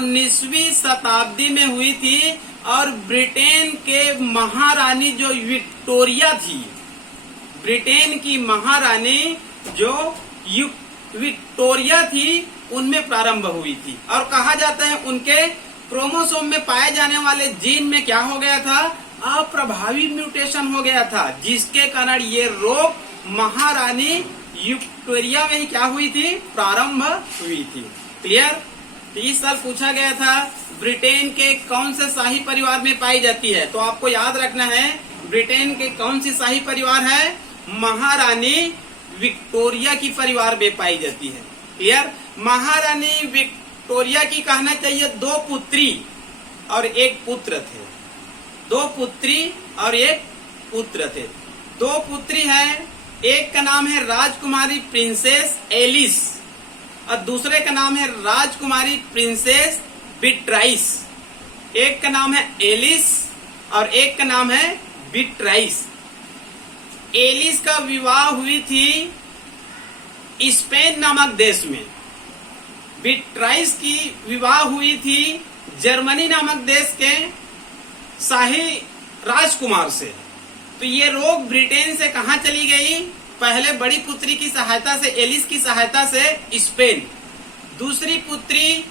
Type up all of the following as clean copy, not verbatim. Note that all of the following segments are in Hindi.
19वीं शताब्दी में हुई थी और ब्रिटेन के महारानी जो विक्टोरिया थी, ब्रिटेन की महारानी जो विक्टोरिया थी उनमें प्रारंभ हुई थी। और कहा जाता है उनके क्रोमोसोम में पाए जाने वाले जीन में क्या हो गया था, अप्रभावी म्यूटेशन हो गया था, जिसके कारण ये रोग महारानी विक्टोरिया में ही क्या हुई थी, प्रारंभ हुई थी। क्लियर। इस साल पूछा गया था ब्रिटेन के कौन से शाही परिवार में पाई जाती है, तो आपको याद रखना है ब्रिटेन के कौन सी शाही परिवार है, महारानी विक्टोरिया की परिवार में पाई जाती है। क्लियर। महारानी विक्टोरिया की कहना चाहिए 2 पुत्री और 1 पुत्र थे, 2 पुत्री और 1 पुत्र थे। 2 पुत्री है, एक का नाम है राजकुमारी प्रिंसेस एलिस और दूसरे का नाम है राजकुमारी प्रिंसेस बिट्राइस। एक का नाम है एलिस और एक का नाम है बिट्राइस। एलिस का विवाह हुई थी स्पेन नामक देश में, बिट्राइस की विवाह हुई थी जर्मनी नामक देश के शाही राजकुमार से। तो ये रोग ब्रिटेन से कहां चली गई, पहले बड़ी पुत्री की सहायता से, एलिस की सहायता से स्पेन, दूसरी पुत्री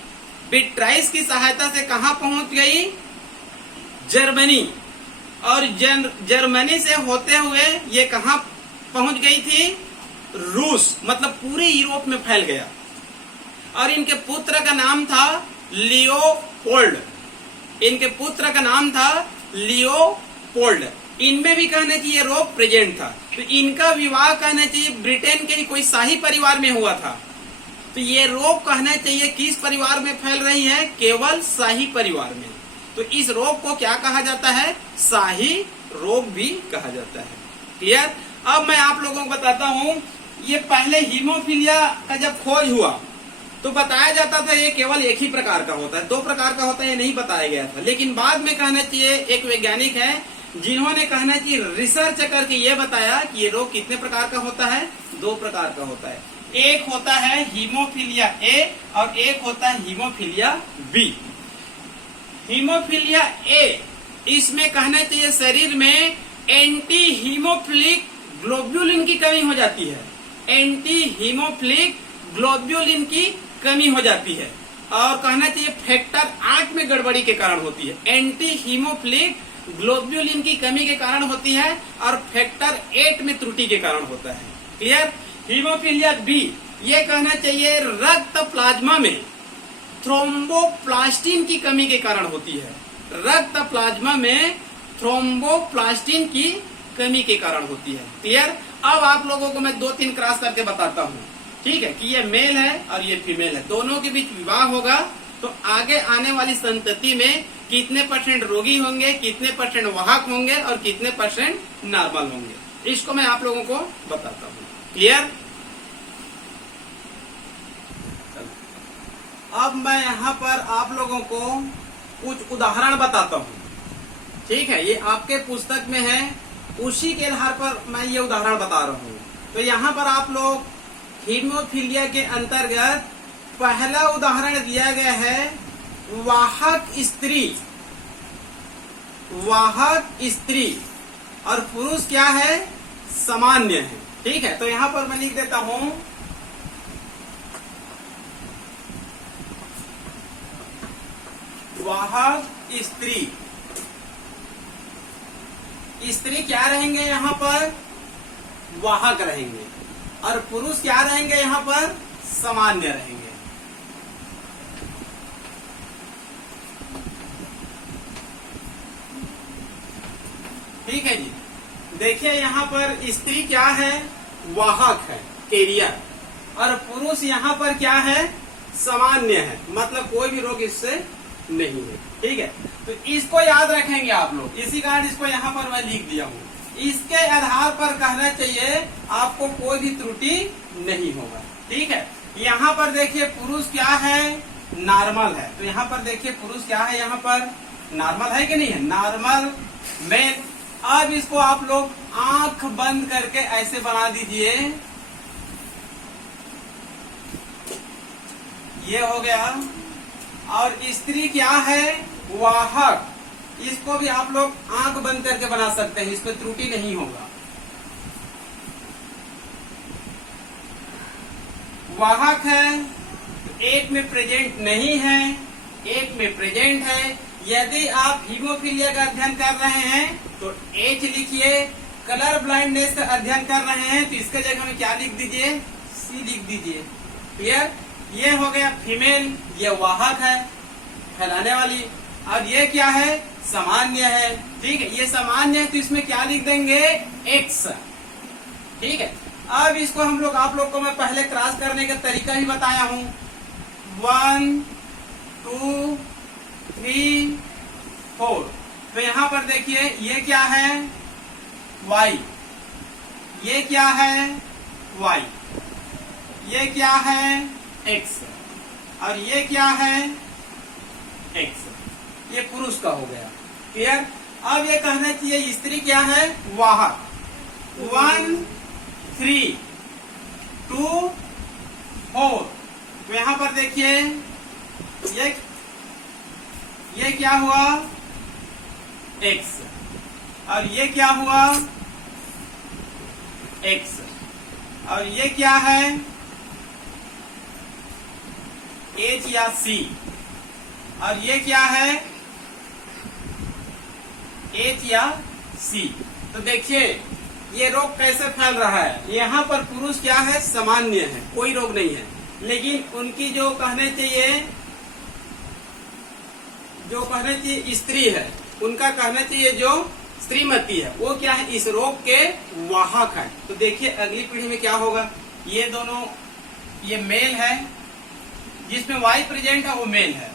बिट्राइस की सहायता से कहां पहुंच गई, जर्मनी, और जर्मनी से होते हुए ये कहां पहुंच गई थी, रूस, मतलब पूरे यूरोप में फैल गया। और इनके पुत्र का नाम था लियोपोल्ड, इनके पुत्र का नाम था लियोपोल्ड। इनमें भी कहना चाहिए रोग प्रेजेंट था। तो इनका विवाह कहना चाहिए ब्रिटेन के कोई शाही परिवार में हुआ था। तो ये रोग कहना चाहिए किस परिवार में फैल रही है, केवल शाही परिवार में। तो इस रोग को क्या कहा जाता है, शाही रोग भी कहा जाता है। क्लियर। अब मैं आप लोगों को बताता हूँ, ये पहले हीमोफीलिया का जब खोज हुआ तो बताया जाता था ये केवल एक ही प्रकार का होता है, 2 प्रकार का होता है ये नहीं बताया गया था। लेकिन बाद में कहना चाहिए एक वैज्ञानिक है जिन्होंने कहना चाहिए रिसर्च करके ये बताया कि ये रोग कितने प्रकार का होता है, 2 प्रकार का होता है। एक होता है हीमोफीलिया ए और एक होता है हीमोफीलिया बी। हीमोफीलिया ए, इसमें कहना चाहिए शरीर में एंटी हीमोफिलिक ग्लोब्यूलिन की कमी हो जाती है, एंटी हीमोफिलिक ग्लोब्यूलिन की कमी हो जाती है। और कहना चाहिए फैक्टर 8 में गड़बड़ी के कारण होती है, एंटी हीमोफिलिक ग्लोब्यूलिन की कमी के कारण होती है और फैक्टर 8 में त्रुटि के कारण होता है। क्लियर। हीमोफीलिया बी, ये कहना चाहिए रक्त प्लाज्मा में थ्रोम्बोप्लास्टिन की कमी के कारण होती है, रक्त प्लाज्मा में थ्रोम्बोप्लास्टिन की कमी के कारण होती है। क्लियर। अब आप लोगों को मैं 2-3 क्रॉस करके बताता हूँ, ठीक है, कि ये मेल है और ये फीमेल है, दोनों के बीच विवाह होगा तो आगे आने वाली संतति में कितने % रोगी होंगे, कितने % वाहक होंगे और कितने % नॉर्मल होंगे, इसको मैं आप लोगों को बताता हूँ। क्लियर। अब मैं यहाँ पर आप लोगों को कुछ उदाहरण बताता हूँ, ठीक है, ये आपके पुस्तक में है, उसी के आधार पर मैं ये उदाहरण बता रहा हूँ। तो यहाँ पर आप लोग हीमोफीलिया के अंतर्गत पहला उदाहरण दिया गया है वाहक स्त्री, वाहक स्त्री और पुरुष क्या है, सामान्य है। ठीक है, तो यहाँ पर मैं लिख देता हूँ वाहक स्त्री। स्त्री क्या रहेंगे यहाँ पर, वाहक रहेंगे, और पुरुष क्या रहेंगे यहाँ पर, सामान्य रहेंगे। ठीक है जी। देखिए यहाँ पर स्त्री क्या है, वाहक है, कैरियर, और पुरुष यहाँ पर क्या है, सामान्य है, मतलब कोई भी रोग इससे नहीं है। ठीक है, तो इसको याद रखेंगे आप लोग, इसी कारण इसको यहाँ पर मैं लिख दिया हूँ। इसके आधार पर कहना चाहिए आपको कोई भी त्रुटि नहीं होगा। ठीक है, यहाँ पर देखिए पुरुष क्या है, नॉर्मल है, तो यहाँ पर देखिए पुरुष क्या है, यहाँ पर नॉर्मल है कि नहीं है, नॉर्मल मेल। अब इसको आप लोग आंख बंद करके ऐसे बना दीजिए, ये हो गया और स्त्री क्या है? वाहक। इसको भी आप लोग आंख बंद करके बना सकते हैं, इसमें त्रुटि नहीं होगा। वाहक है तो एक में प्रेजेंट नहीं है, एक में प्रेजेंट है। यदि आप हीमोफीलिया का अध्ययन कर रहे हैं तो H लिखिए। कलर ब्लाइंडनेस का अध्ययन कर रहे हैं तो इसके जगह में क्या लिख दीजिए? C लिख दीजिए। क्लियर? ये हो गया फीमेल, ये वाहक है फैलाने वाली, और ये क्या है? सामान्य है। ठीक है, ये सामान्य है तो इसमें क्या लिख देंगे? X। ठीक है, अब इसको हम लोग आप लोग को मैं पहले क्रॉस करने का तरीका ही बताया हूं। 1 2 3 4। तो यहां पर देखिए ये क्या है? Y। ये क्या है? Y। ये क्या है? X। और ये क्या है? X। ये पुरुष का हो गया। क्लियर? अब ये कहना चाहिए स्त्री क्या है? वाहक। 1 3 2 4। तो यहां पर देखिए ये क्या हुआ? X। और ये क्या हुआ? X। और ये क्या है? H या C। और ये क्या है? H या C। तो देखिए ये रोग कैसे फैल रहा है। यहाँ पर पुरुष क्या है? सामान्य है, कोई रोग नहीं है, लेकिन उनकी जो कहने चाहिए स्त्री है, उनका कहना चाहिए जो श्रीमती है, वो क्या है? इस रोग के वाहक है। तो देखिए अगली पीढ़ी में क्या होगा? ये दोनों, ये मेल है, जिसमें Y प्रेजेंट है वो मेल है,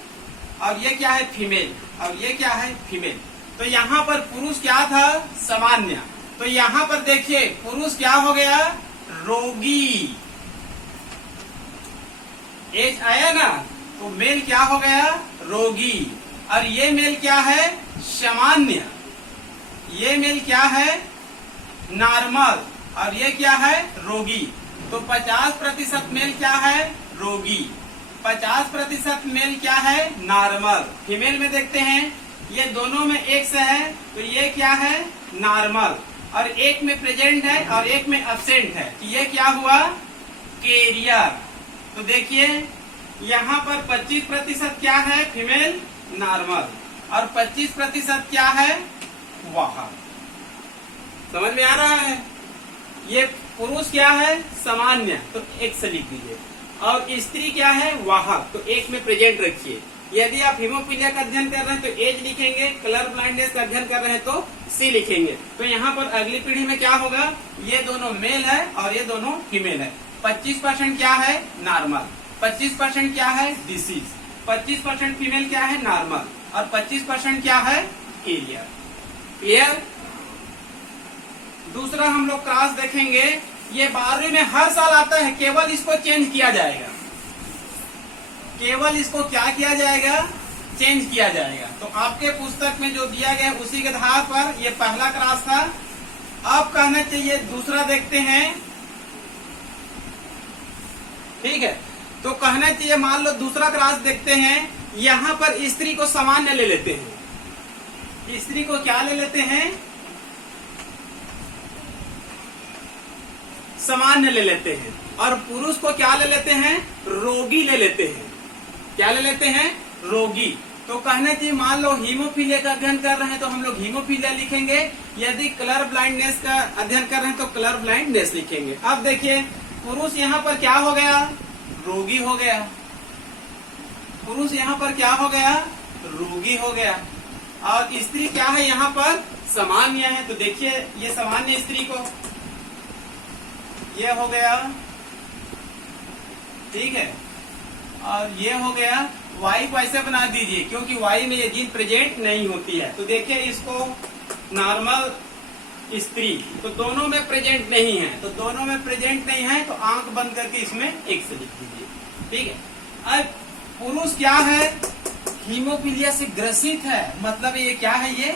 और ये क्या है? फीमेल, और ये क्या है? फीमेल। तो यहाँ पर पुरुष क्या था? सामान्य। तो यहाँ पर देखिए पुरुष क्या हो गया? रोगी। H आया ना, तो मेल क्या हो गया? रोगी। और ये मेल क्या है? सामान्य। ये मेल क्या है? नॉर्मल। और ये क्या है? रोगी। तो 50% मेल क्या है? रोगी। 50% मेल क्या है? नॉर्मल। फीमेल में देखते हैं ये दोनों में X है, तो ये क्या है? नॉर्मल। और एक में प्रेजेंट है और एक में अब्सेंट है, तो ये क्या हुआ? कैरियर। तो देखिए यहाँ पर 25% क्या है? फीमेल, नॉर्मल, और 25% क्या है? वाहक। समझ में आ रहा है? ये पुरुष क्या है? सामान्य, तो X लिख दीजिए, और स्त्री क्या है? वाहक, तो एक में प्रेजेंट रखिए। यदि आप हीमोफीलिया का अध्ययन कर रहे हैं तो H लिखेंगे, कलर ब्लाइंडनेस का अध्ययन कर रहे हैं तो C लिखेंगे। तो यहाँ पर अगली पीढ़ी में क्या होगा? ये दोनों मेल है और ये दोनों फीमेल है। 25% क्या है? नॉर्मल, 25% क्या है? डिसीज, 25% फीमेल क्या है? नॉर्मल, और 25% क्या है? कैरियर। क्लियर? दूसरा हम लोग क्रॉस देखेंगे, ये 12वीं में हर साल आता है, केवल इसको चेंज किया जाएगा। केवल इसको क्या किया जाएगा? चेंज किया जाएगा। तो आपके पुस्तक में जो दिया गया उसी के आधार पर ये पहला क्रॉस था। अब कहना चाहिए दूसरा देखते हैं। ठीक है, तो कहना चाहिए मान लो दूसरा क्रॉस देखते हैं। यहाँ पर स्त्री को सामान्य ले लेते हैं। स्त्री को क्या ले लेते हैं? सामान्य ले लेते हैं। और पुरुष को क्या ले लेते हैं? रोगी ले लेते हैं। क्या ले लेते हैं? रोगी। तो कहना चाहिए मान लो हीमोफीलिया का अध्ययन कर रहे हैं तो हम लोग हीमोफीलिया लिखेंगे। यदि कलर ब्लाइंडनेस का अध्ययन कर रहे हैं तो कलर ब्लाइंडनेस लिखेंगे। अब देखिए पुरुष यहाँ पर क्या हो गया? रोगी हो गया। पुरुष यहाँ पर क्या हो गया? रोगी हो गया। और स्त्री क्या है? यहाँ पर सामान्य है। तो देखिए ये सामान्य स्त्री को ये हो गया, ठीक है, और ये हो गया। वाई को ऐसे बना दीजिए क्योंकि वाई में ये जीन प्रेजेंट नहीं होती है। तो देखिए इसको नॉर्मल स्त्री, तो दोनों में प्रेजेंट नहीं है। तो दोनों में प्रेजेंट नहीं है तो आंख बंद करके इसमें X लिख दीजिए। ठीक है। अब पुरुष क्या है? हीमोफीलिया से ग्रसित है, मतलब ये क्या है? ये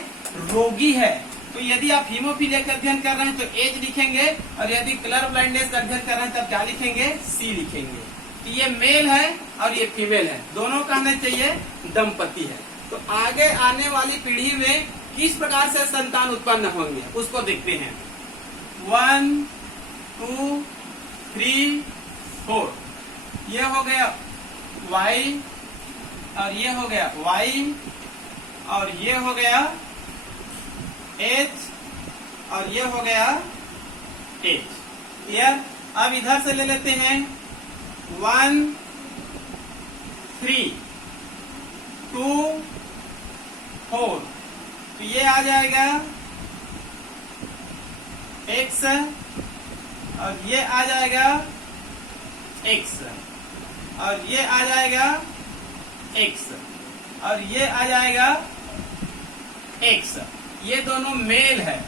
रोगी है। तो यदि आप हीमोफीलिया का अध्ययन कर रहे हैं तो H लिखेंगे, और यदि कलर ब्लाइंडनेस का अध्ययन कर रहे हैं तब क्या लिखेंगे? C लिखेंगे। कि ये मेल है और ये फीमेल है, दोनों कहना चाहिए दंपति है। तो आगे आने वाली पीढ़ी में किस प्रकार से संतान उत्पन्न होंगे उसको देखते हैं। 1 2 3 4, ये हो गया Y और ये हो गया Y और ये हो गया H और ये हो गया H। क्लियर? अब इधर से ले लेते हैं 1 3 2 4, तो ये आ जाएगा X और ये आ जाएगा X और ये आ जाएगा X और ये आ जाएगा X। ये दोनों मेल है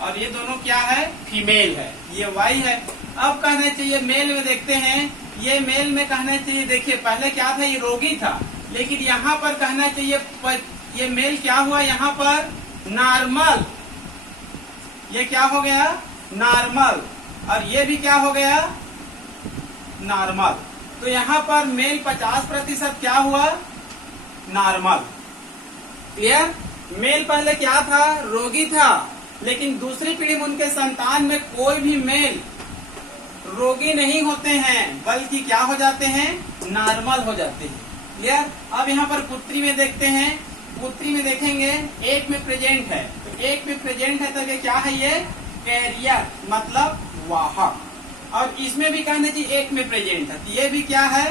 और ये दोनों क्या है? फीमेल है। ये Y है। अब कहना चाहिए मेल में देखते हैं, ये मेल में कहना चाहिए, देखिए पहले क्या था, ये रोगी था, लेकिन यहाँ पर कहना चाहिए ये मेल क्या हुआ, यहाँ पर नॉर्मल, ये क्या हो गया? नॉर्मल, और ये भी क्या हो गया? नॉर्मल। तो यहाँ पर मेल 50% क्या हुआ? नॉर्मल। क्लियर? मेल पहले क्या था? रोगी था, लेकिन दूसरी पीढ़ी में उनके संतान में कोई भी मेल रोगी नहीं होते हैं, बल्कि क्या हो जाते हैं? नॉर्मल हो जाते हैं। क्लियर? अब यहाँ पर पुत्री में देखते हैं, पुत्री में देखेंगे एक में प्रेजेंट है, तो एक में प्रेजेंट है तो ये क्या है? ये कैरियर मतलब वाहक। और इसमें भी कहना चाहिए एक में प्रेजेंट है, तो ये भी क्या है?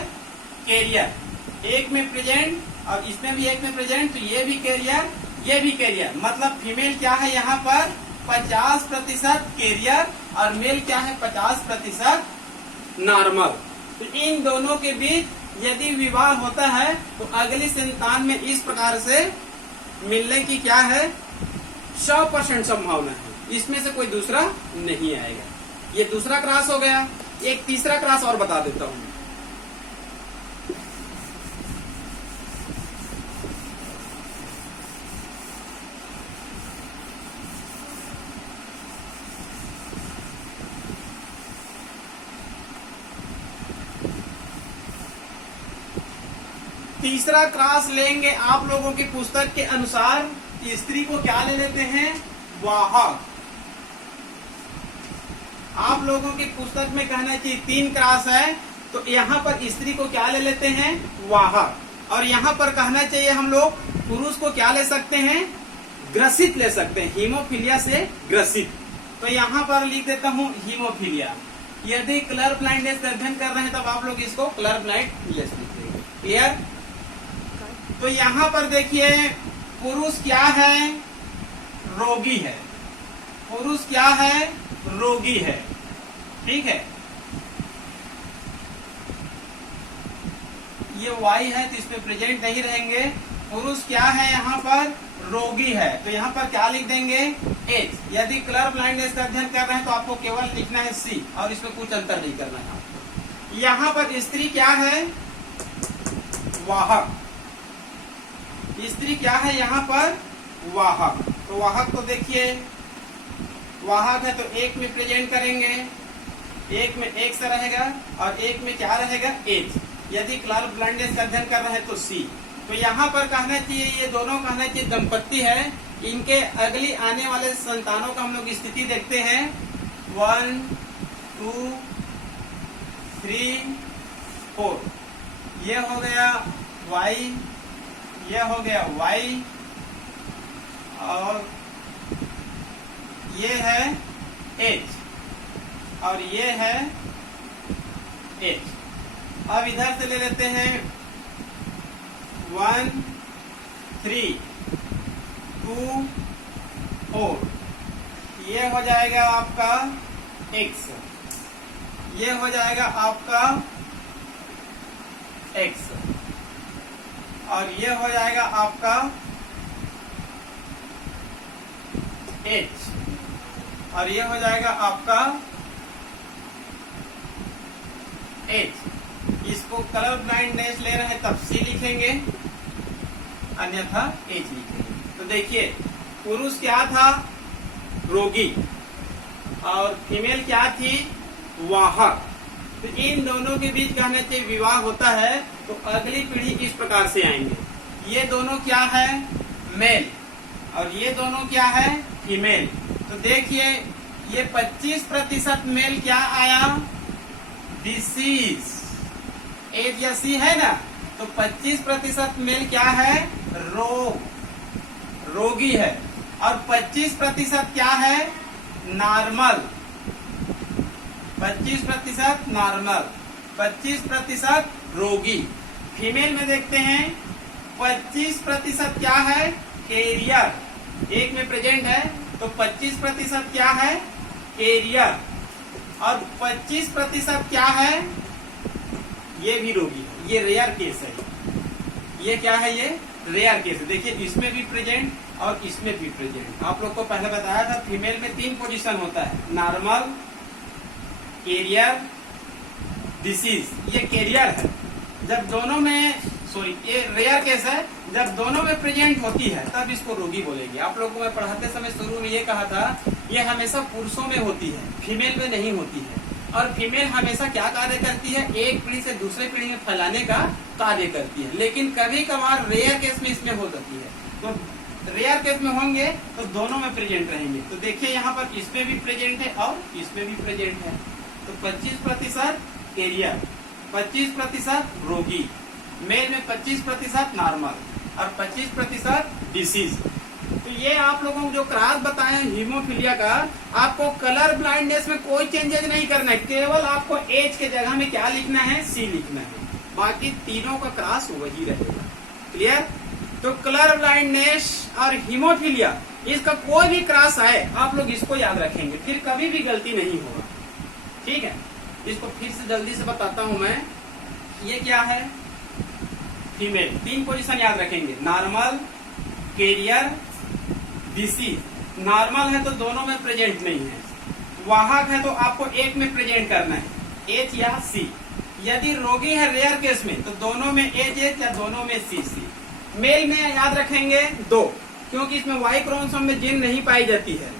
कैरियर। एक में प्रेजेंट और इसमें भी एक में प्रेजेंट, तो ये भी कैरियर, ये भी कैरियर। मतलब फीमेल क्या है यहाँ पर? 50% कैरियर और मेल क्या है? 50% नॉर्मल। तो इन दोनों के बीच यदि विवाह होता है तो अगली संतान में इस प्रकार से मिलने की क्या है? 100% संभावना है, इसमें से कोई दूसरा नहीं आएगा। ये दूसरा क्रॉस हो गया। एक तीसरा क्रॉस और बता देता हूं। तीसरा क्रॉस लेंगे आप लोगों की पुस्तक के अनुसार, स्त्री को क्या ले लेते हैं? वाहक। आप लोगों की पुस्तक में कहना चाहिए 3 क्रॉस है, तो यहाँ पर स्त्री को क्या ले लेते हैं? वाहक। और यहाँ पर कहना चाहिए हम लोग पुरुष को क्या ले सकते हैं? ग्रसित ले सकते हैं, हीमोफीलिया से ग्रसित। तो यहाँ पर लिख देता हूँ हीमोफीलिया। यदि कलर ब्लाइंडनेस का अध्ययन कर रहे हैं तब आप लोग इसको कलर ब्लाइंडनेस लिखेंगे। क्लियर? तो यहाँ पर देखिए पुरुष क्या है? रोगी है। पुरुष क्या है? रोगी है। ठीक है, ये Y है तो इसमें प्रेजेंट नहीं रहेंगे। पुरुष क्या है? यहाँ पर रोगी है, तो यहाँ पर क्या लिख देंगे? H। यदि कलर ब्लाइंडनेस का अध्ययन कर रहे हैं तो आपको केवल लिखना है C और इसमें कुछ अंतर नहीं करना है आपको। यहाँ पर स्त्री क्या है? वाहक। स्त्री क्या है यहाँ पर? वाहक। तो वाहक को देखिए, वाहक है तो एक में प्रेजेंट करेंगे, एक में X रहेगा और एक में क्या रहेगा? H। यदि कलर ब्लाइंडनेस का अध्ययन कर रहे हैं तो C। तो यहाँ पर कहना चाहिए ये दोनों कहना चाहिए दंपत्ति है। इनके अगली आने वाले संतानों का हम लोग स्थिति देखते हैं। 1 2 3 4, ये हो गया Y, ये हो गया Y और ये है H और ये है H। अब इधर से ले लेते हैं 1 3 2 4, ये हो जाएगा आपका X, ये हो जाएगा आपका X और ये हो जाएगा आपका H और ये हो जाएगा आपका H। इसको कलर ब्लाइंडनेस ले रहे हैं तब C लिखेंगे, अन्यथा H लिखेंगे। तो देखिए पुरुष क्या था? रोगी, और फीमेल क्या थी? वाहक। तो इन दोनों के बीच कहना चाहिए विवाह होता है तो अगली पीढ़ी इस प्रकार से आएंगे। ये दोनों क्या है, मेल, और ये दोनों क्या है, फीमेल। तो देखिए ये 25% मेल क्या आया, डिसीज, एच या सी है ना, तो 25% मेल क्या है, रोग, रोगी है, और 25% क्या है, नॉर्मल, 25% नॉर्मल, 25% रोगी। फीमेल में देखते हैं 25% क्या है, कैरियर, एक में प्रेजेंट है तो 25% क्या है, कैरियर, और 25% क्या है, ये भी रोगी है। ये रेयर केस है, ये क्या है, ये रेयर केस है। देखिए इसमें भी प्रेजेंट और इसमें भी प्रेजेंट। आप लोग को पहले बताया था फीमेल में 3 पोजीशन होता है, नॉर्मल, कैरियर, डिसीज। ये कैरियर है, जब दोनों में, सॉरी ये रेयर केस है, जब दोनों में प्रेजेंट होती है तब इसको रोगी बोलेंगे। आप लोगों को मैं पढ़ाते समय शुरू में ये कहा था, ये हमेशा पुरुषों में होती है, फीमेल में नहीं होती है। और फीमेल हमेशा क्या कार्य करती है, एक पीढ़ी से दूसरे पीढ़ी में फैलाने का कार्य करती है, लेकिन कभी कभार रेयर केस में इसमें हो सकती है। तो रेयर केस में होंगे तो दोनों में प्रेजेंट रहेंगे। तो देखिए यहाँ पर इसमें भी प्रेजेंट है और इसमें भी प्रेजेंट है। तो 25% कैरियर, 25% रोगी, मेल में 25% नॉर्मल और 25% डिसीज। तो ये आप लोगों को जो क्रॉस बताए हीमोफीलिया का, आपको कलर ब्लाइंडनेस में कोई चेंजेस नहीं करना है, केवल आपको एज के जगह में क्या लिखना है, सी लिखना है, बाकी तीनों का क्रॉस वही रहेगा। क्लियर? तो कलर ब्लाइंडनेस और हीमोफीलिया, इसका कोई भी क्रॉस आए आप लोग इसको याद रखेंगे, फिर कभी भी गलती नहीं होगा। ठीक है, इसको फिर से जल्दी से बताता हूं मैं। ये क्या है, फीमेल, 3 पोजीशन याद रखेंगे, नॉर्मल, कैरियर, डिसीज। नॉर्मल है तो दोनों में प्रेजेंट नहीं है, वाहक है तो आपको एक में प्रेजेंट करना है, एच या सी। यदि रोगी है रेयर केस में तो दोनों में एच एच या दोनों में सी सी। मेल में याद रखेंगे 2, क्योंकि इसमें वाई क्रोमोसोम में जीन नहीं पाई जाती है,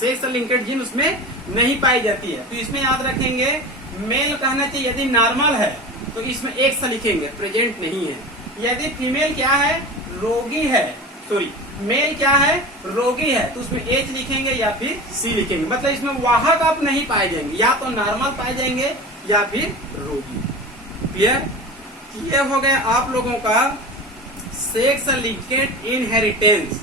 सेक्स लिंकेड जीन उसमें नहीं पाई जाती है। तो इसमें याद रखेंगे मेल कहना चाहिए, यदि नॉर्मल है तो इसमें एक से लिखेंगे, प्रेजेंट नहीं है। यदि फीमेल क्या है, रोगी है, सॉरी मेल क्या है, रोगी है, तो उसमें एच लिखेंगे या फिर सी लिखेंगे। मतलब इसमें वाहक आप नहीं पाए जाएंगे, या तो नॉर्मल पाए जाएंगे या फिर रोगी। क्लियर? ये हो गया आप लोगों का sex linked inheritance.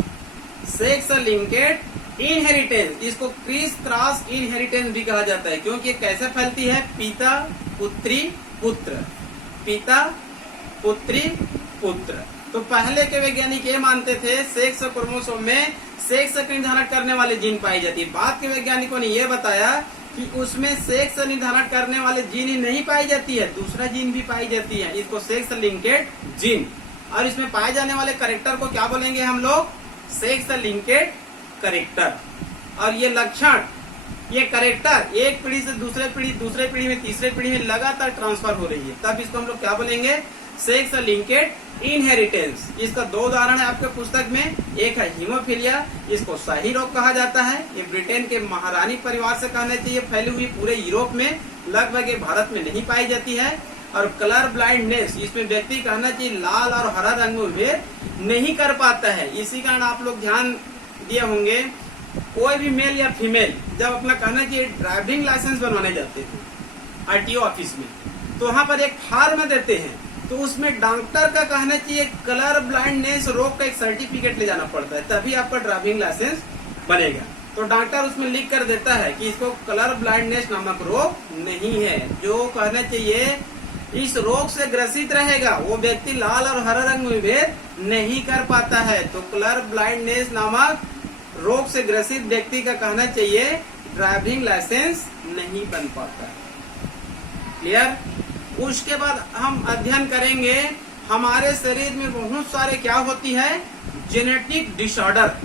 Sex linked inheritance, इसको क्रिस क्रॉस इनहेरिटेंस भी कहा जाता है, क्योंकि ये कैसे फैलती है, पिता पुत्री पुत्र, पिता पुत्री पुत्र। तो पहले के वैज्ञानिक ये मानते थे सेक्स क्रोमोसोम में सेक्स निर्धारण करने वाले जीन पाई जाती है। बाद के वैज्ञानिकों ने यह बताया कि उसमें सेक्स निर्धारण करने वाले जीन ही नहीं पाई जाती है, दूसरा जीन भी पाई जाती है, इसको सेक्स लिंकेड जीन। और इसमें पाए जाने वाले करेक्टर को क्या बोलेंगे हम लोग, सेक्स लिंकेड करेक्टर। और ये लक्षण, ये करेक्टर एक पीढ़ी से दूसरे पीढ़ी, दूसरे पीढ़ी में तीसरे पीढ़ी में लगातार ट्रांसफर हो रही है, तब इसको हम लोग क्या बोलेंगे, सेक्स लिंकेड इनहेरिटेंस। इसका 2 उदाहरण है आपके पुस्तक में, एक है हीमोफीलिया, इसको शाही रोग कहा जाता है। ये ब्रिटेन के महारानी परिवार से कहना चाहिए फैली हुई पूरे यूरोप में, लगभग ये भारत में नहीं पाई जाती है। और कलर ब्लाइंडनेस, इसमें व्यक्ति कहना चाहिए लाल और हरा रंग में भेद नहीं कर पाता है। इसी कारण आप लोग ध्यान दिए होंगे, कोई भी मेल या फीमेल जब अपना कहना चाहिए ड्राइविंग लाइसेंस बनवाने जाते थे आरटीओ ऑफिस में, तो वहां पर एक फॉर्म देते हैं, तो उसमें डॉक्टर का कहना चाहिए कलर ब्लाइंडनेस रोग का एक सर्टिफिकेट ले जाना पड़ता है, तभी आपका ड्राइविंग लाइसेंस बनेगा। तो डॉक्टर उसमें लिख कर देता है कि इसको कलर ब्लाइंडनेस नामक रोग नहीं है। जो कहना चाहिए इस रोग से ग्रसित रहेगा वो व्यक्ति लाल और हरा रंग में भेद नहीं कर पाता है। तो कलर ब्लाइंडनेस नामक रोग से ग्रसित व्यक्ति का कहना चाहिए ड्राइविंग लाइसेंस नहीं बन पाता है। क्लियर? उसके बाद हम अध्ययन करेंगे हमारे शरीर में बहुत सारे क्या होती है, genetic disorder.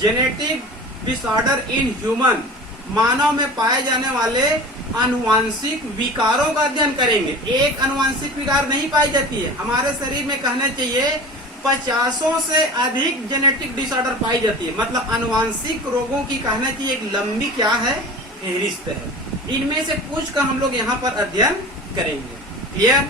Genetic disorder in human, मानव में पाए जाने वाले आनुवांशिक विकारों का अध्ययन करेंगे। एक आनुवांशिक विकार नहीं पाई जाती है हमारे शरीर में, कहना चाहिए 50 से अधिक जेनेटिक डिसऑर्डर पाई जाती है। मतलब आनुवांशिक रोगों की कहना चाहिए एक लंबी क्या है, फहरिस्त है। इनमें से कुछ का हम लोग यहाँ पर अध्ययन करेंगे। क्लियर?